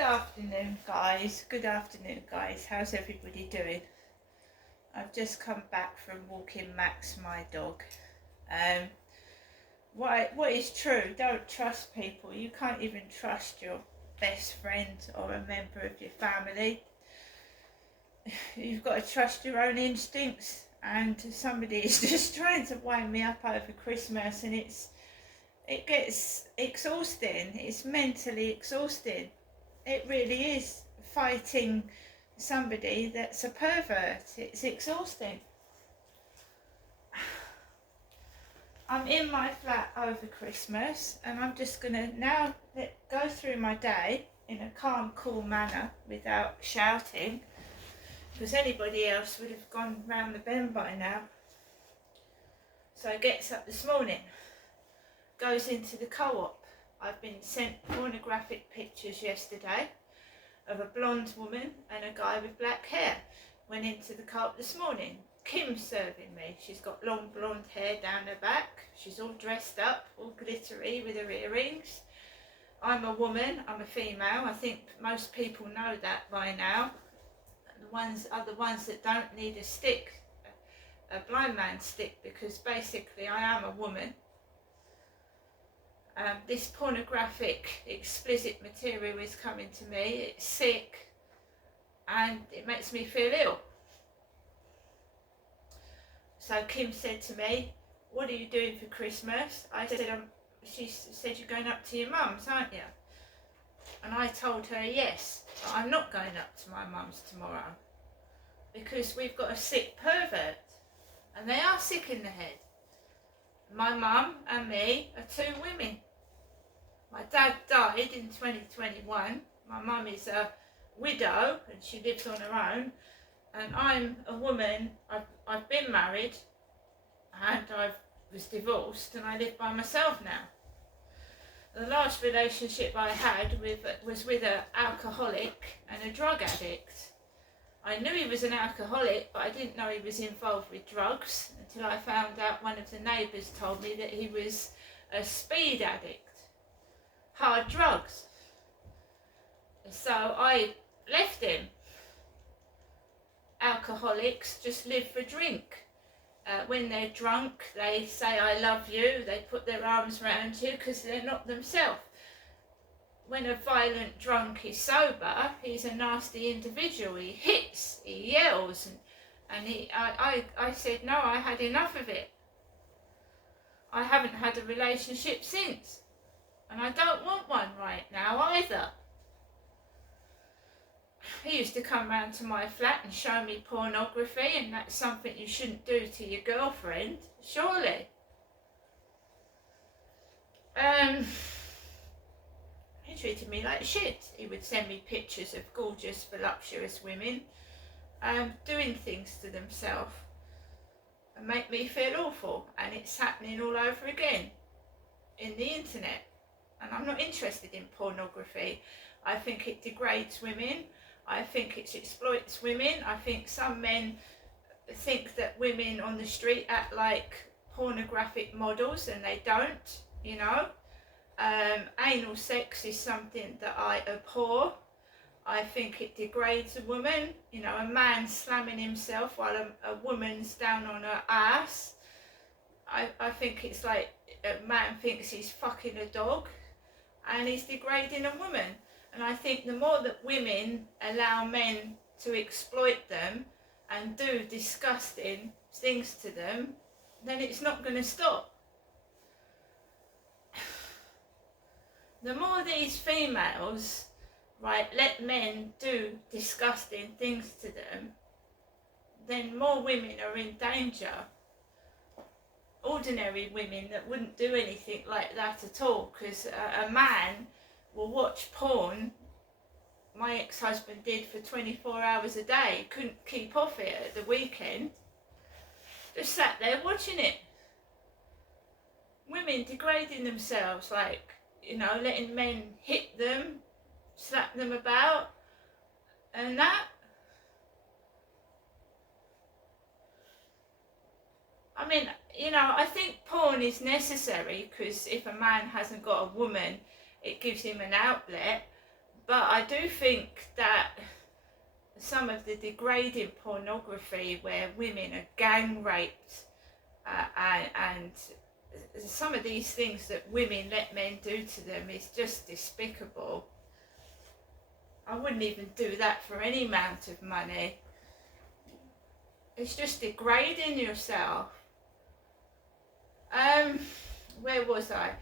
afternoon, guys. Good afternoon, guys. How's everybody doing? I've just come back from walking Max, my dog. What is true? Don't trust people. You can't even trust your best friend or a member of your family. You've got to trust your own instincts. And somebody is just trying to wind me up over Christmas, and it gets exhausting. It's mentally exhausting. It really is, fighting somebody that's a pervert. It's exhausting. I'm in my flat over Christmas, and I'm just going to now go through my day in a calm, cool manner without shouting, because anybody else would have gone round the bend by now. So gets up this morning, goes into the co-op. I've been sent pornographic pictures yesterday of a blonde woman and a guy with black hair. Went into the co-op this morning. Kim's serving me. She's got long blonde hair down her back. She's all dressed up, all glittery with her earrings. I'm a woman, I'm a female. I think most people know that by now. The ones are the ones that don't need a stick, a blind man's stick, because basically I am a woman. This pornographic, explicit material is coming to me. It's sick, and it makes me feel ill. So Kim said to me, "What are you doing for Christmas?" I said, she said, "You're going up to your mum's, aren't you?" And I told her, yes, but I'm not going up to my mum's tomorrow, because we've got a sick pervert, and they are sick in the head. My mum and me are two women. My dad died in 2021. My mum is a widow and she lives on her own. And I'm a woman. I've been married and I was divorced, and I live by myself now. The last relationship I had was with an alcoholic and a drug addict. I knew he was an alcoholic, but I didn't know he was involved with drugs until I found out one of the neighbours told me that he was a speed addict, hard drugs. So I left him. Alcoholics just live for drink. When they're drunk, they say, "I love you." They put their arms around you because they're not themselves. When a violent drunk is sober, he's a nasty individual. He hits, he yells, and I said, no, I had enough of it. I haven't had a relationship since, and I don't want one right now either. He used to come round to my flat and show me pornography, and that's something you shouldn't do to your girlfriend, surely. He treated me like shit. He would send me pictures of gorgeous, voluptuous women doing things to themselves and make me feel awful. And it's happening all over again in the internet. And I'm not interested in pornography. I think it degrades women. I think it exploits women. I think some men think that women on the street act like pornographic models, and they don't, you know. Anal sex is something that I abhor. I think it degrades a woman. You know, a man slamming himself while a woman's down on her ass. I think it's like a man thinks he's fucking a dog and he's degrading a woman. And I think the more that women allow men to exploit them and do disgusting things to them, then it's not going to stop. The more these females, right, let men do disgusting things to them, then more women are in danger. Ordinary women that wouldn't do anything like that at all, because a man will watch porn. My ex-husband did for 24 hours a day. He couldn't keep off it at the weekend. Just sat there watching it. Women degrading themselves, like, you know, letting men hit them, slap them about, and that. I mean, you know, I think porn is necessary, because if a man hasn't got a woman, it gives him an outlet. But I do think that some of the degrading pornography where women are gang raped and some of these things that women let men do to them is just despicable. I wouldn't even do that for any amount of money. It's just degrading yourself. Where was I?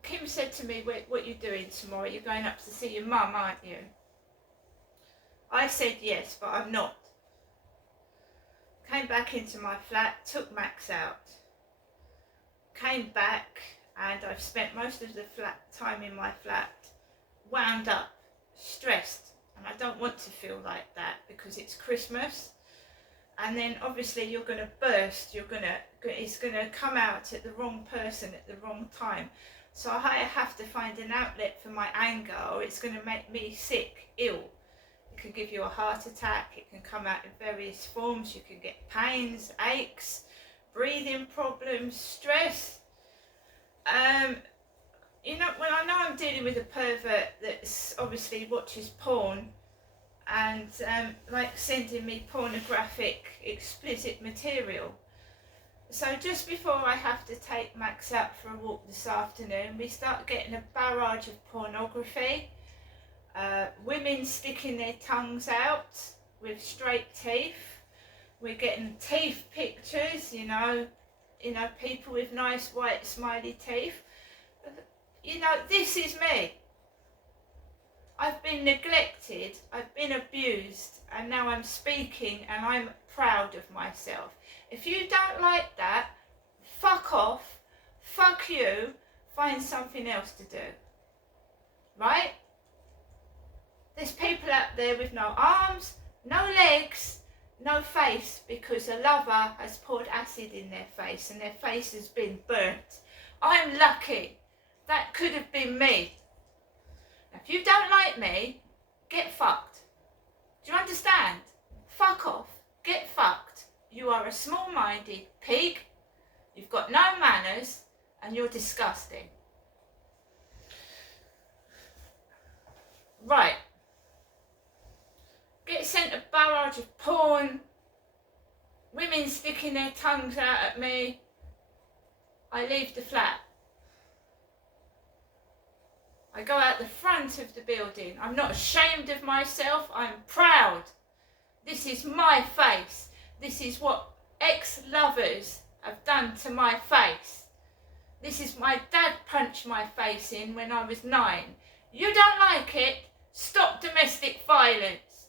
Kim said to me, what are you doing tomorrow? You're going up to see your mum, aren't you? I said yes, but I'm not. Came back into my flat, took Max out. Came back, and I've spent most of the time in my flat wound up, stressed, and I don't want to feel like that because it's Christmas. And then obviously you're going to burst, it's going to come out at the wrong person at the wrong time. So I have to find an outlet for my anger, or it's going to make me sick, ill. It can give you a heart attack, it can come out in various forms, you can get pains, aches, breathing problems, stress. When I know I'm dealing with a pervert that's obviously watches porn and sending me pornographic, explicit material. So just before I have to take Max out for a walk this afternoon, we start getting a barrage of pornography. Women sticking their tongues out with straight teeth. We're getting teeth pictures, people with nice white smiley teeth. This is me. I've been neglected, I've been abused, and now I'm speaking and I'm proud of myself. If you don't like that, fuck off, fuck you, find something else to do. Right? There's people out there with no arms, no legs, no face, because a lover has poured acid in their face and their face has been burnt. I'm lucky. That could have been me. If you don't like me, get fucked. Do you understand? Fuck off. Get fucked. You are a small-minded pig. You've got no manners and you're disgusting. Right. Get sent a barrage of porn. Women sticking their tongues out at me. I leave the flat. I go out the front of the building. I'm not ashamed of myself. I'm proud. This is my face. This is what ex-lovers have done to my face. This is my dad punched my face in when I was 9. You don't like it? Stop domestic violence.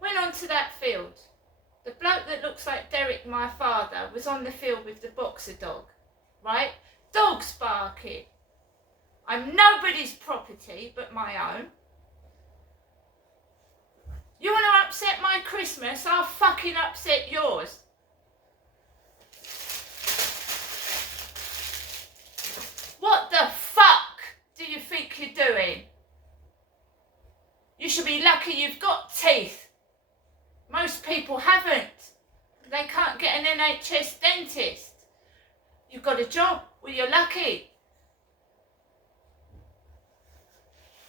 Went on to that field. The bloke that looks like Derek, my father, was on the field with the boxer dog, right? Dogs barking. I'm nobody's property but my own. You want to upset my Christmas? I'll fucking upset yours. What the fuck do you think you're doing? You should be lucky you've got teeth. Most people haven't. They can't get an NHS dentist. You've got a job, well you're lucky.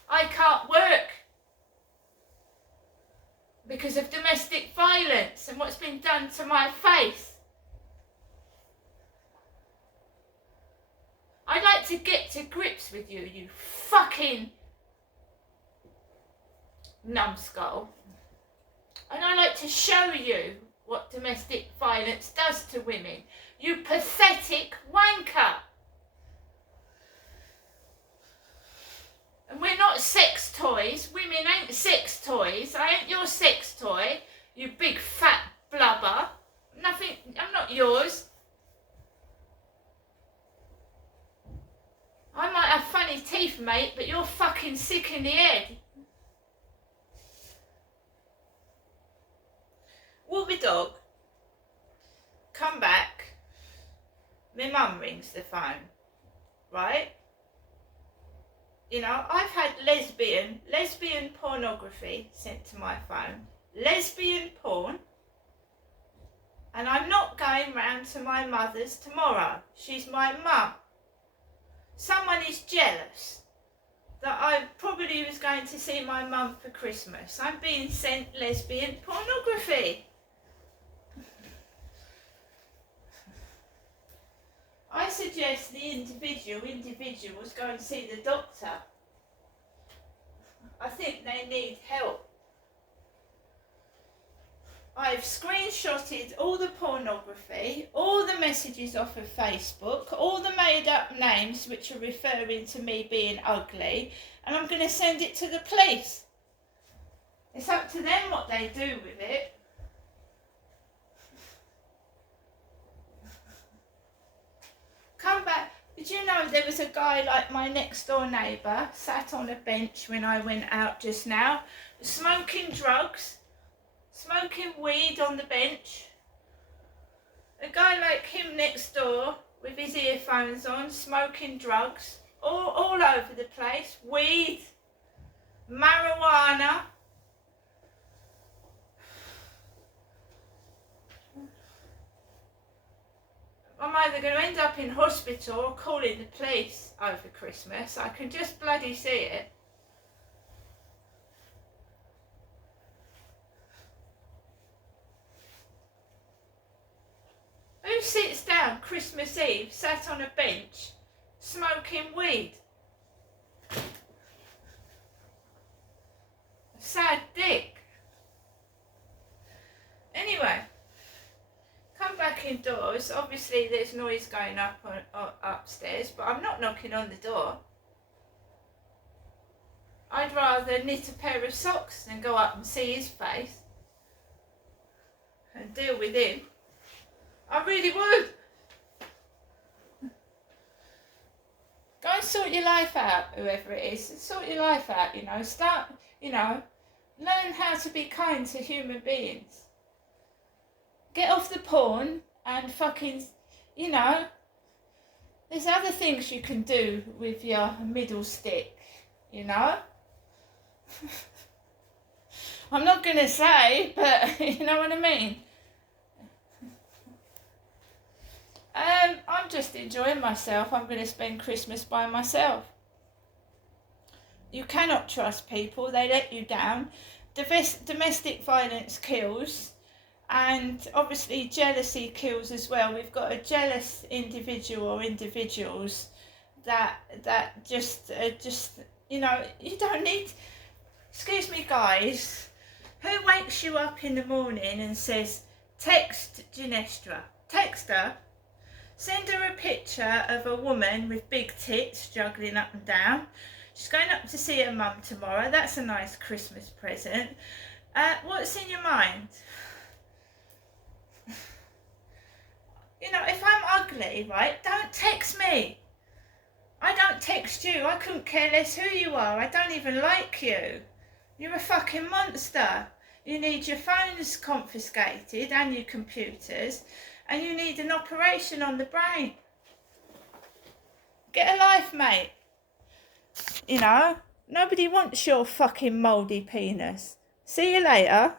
I can't work because of domestic violence and what's been done to my face. I'd like to get to grips with you, you fucking numbskull. And I'd like to show you what domestic violence does to women. You pathetic wanker. And we're not sex toys. Women ain't sex toys. I ain't your sex toy, you big fat blubber. Nothing, I'm not yours. I might have funny teeth, mate, but you're fucking sick in the head. Walk the dog. Come back. My mum rings the phone. Right? I've had lesbian pornography sent to my phone. Lesbian porn. And I'm not going round to my mother's tomorrow. She's my mum. someone is jealous that I probably was going to see my mum for Christmas. I'm being sent lesbian pornography. I suggest the individuals go and see the doctor. I think they need help. I've screenshotted all the pornography, all the messages off of Facebook, all the made up names which are referring to me being ugly, and I'm going to send it to the police. It's up to them what they do with it. Come back. Did you know there was a guy like my next door neighbour sat on a bench when I went out just now, smoking drugs, smoking weed on the bench? A guy like him next door with his earphones on, smoking drugs, all over the place, weed, marijuana. I'm either going to end up in hospital or calling the police over Christmas. I can just bloody see it. Who sits down Christmas Eve, sat on a bench, smoking weed? Sad dick. Anyway, come back indoors. Obviously there's noise going up upstairs, but I'm not knocking on the door. I'd rather knit a pair of socks than go up and see his face and deal with him. I really would. Go and sort your life out, whoever it is. Sort your life out, Start, learn how to be kind to human beings. Get off the porn and fucking, there's other things you can do with your middle stick, I'm not going to say, but you know what I mean? I'm just enjoying myself. I'm going to spend Christmas by myself. You cannot trust people. They let you down. Domestic violence kills. And obviously jealousy kills as well. We've got a jealous individual or individuals that just you don't need... Excuse me, guys. Who wakes you up in the morning and says, text Ginestra? Text her. Send her a picture of a woman with big tits juggling up and down. She's going up to see her mum tomorrow. That's a nice Christmas present. What's in your mind? If I'm ugly, right, don't text me. I don't text you. I couldn't care less who you are. I don't even like you. You're a fucking monster. You need your phones confiscated and your computers, and you need an operation on the brain. Get a life, mate. Nobody wants your fucking mouldy penis. See you later.